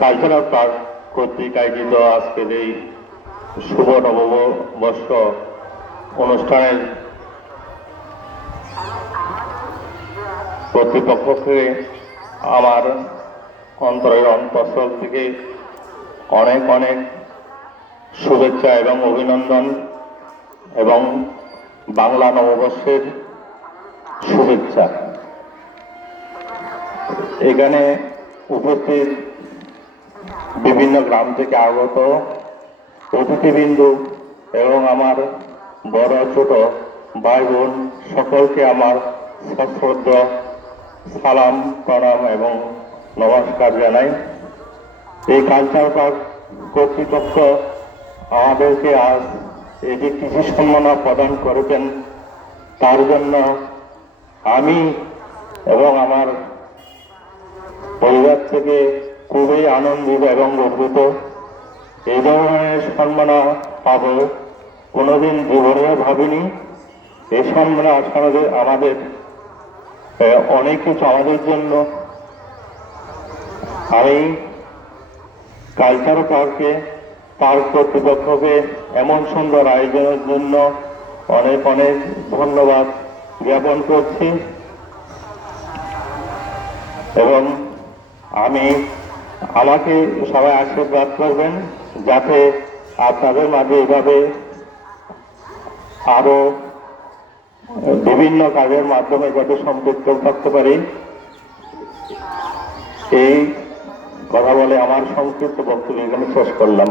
Cultural park কর্তৃক আয়োজিত আজকের এই শুভ নববর্ষ অনুষ্ঠানের কর্তৃপক্ষকে আমার অন্তরের অন্তঃস্থল থেকে অনেক অনেক শুভেচ্ছা এবং অভিনন্দন এবং বাংলা নববর্ষের শুভেচ্ছা। এখানে উপস্থিত বিভিন্ন গ্রাম থেকে আগত অতিথিবৃন্দ এবং আমার বড় ছোট ভাই বোন সকলকে আমার সশ্রদ্ধ সালাম প্রণাম এবং নমস্কার জানাই। এই কালচার পার্ক কর্তৃপক্ষ আমাদেরকে আজ এটি কৃষি সম্মাননা প্রদান করেছেন, তার জন্য আমি এবং আমার পরিবার থেকে খুবই আনন্দিত এবং গর্বিত। এই ধরনের সম্মাননা পাব কোনোদিন জীবনেও ভাবিনি। এই সম্মাননা আসলে আমাদের অনেক কিছু আমাদের জন্য। আমি কালচার পার্ক কর্তৃপক্ষকে এমন সুন্দর আয়োজনের জন্য অনেক অনেক ধন্যবাদ জ্ঞাপন করছি এবং আমাকে সবাই আশীর্বাদ করবেন যাতে আপনাদের মাঝে এভাবে আরো বিভিন্ন কাজের মাধ্যমে যাতে সম্পৃক্ত থাকতে পারি। এই কথা বলে আমার সংক্ষিপ্ত বক্তব্য এখানে শেষ করলাম।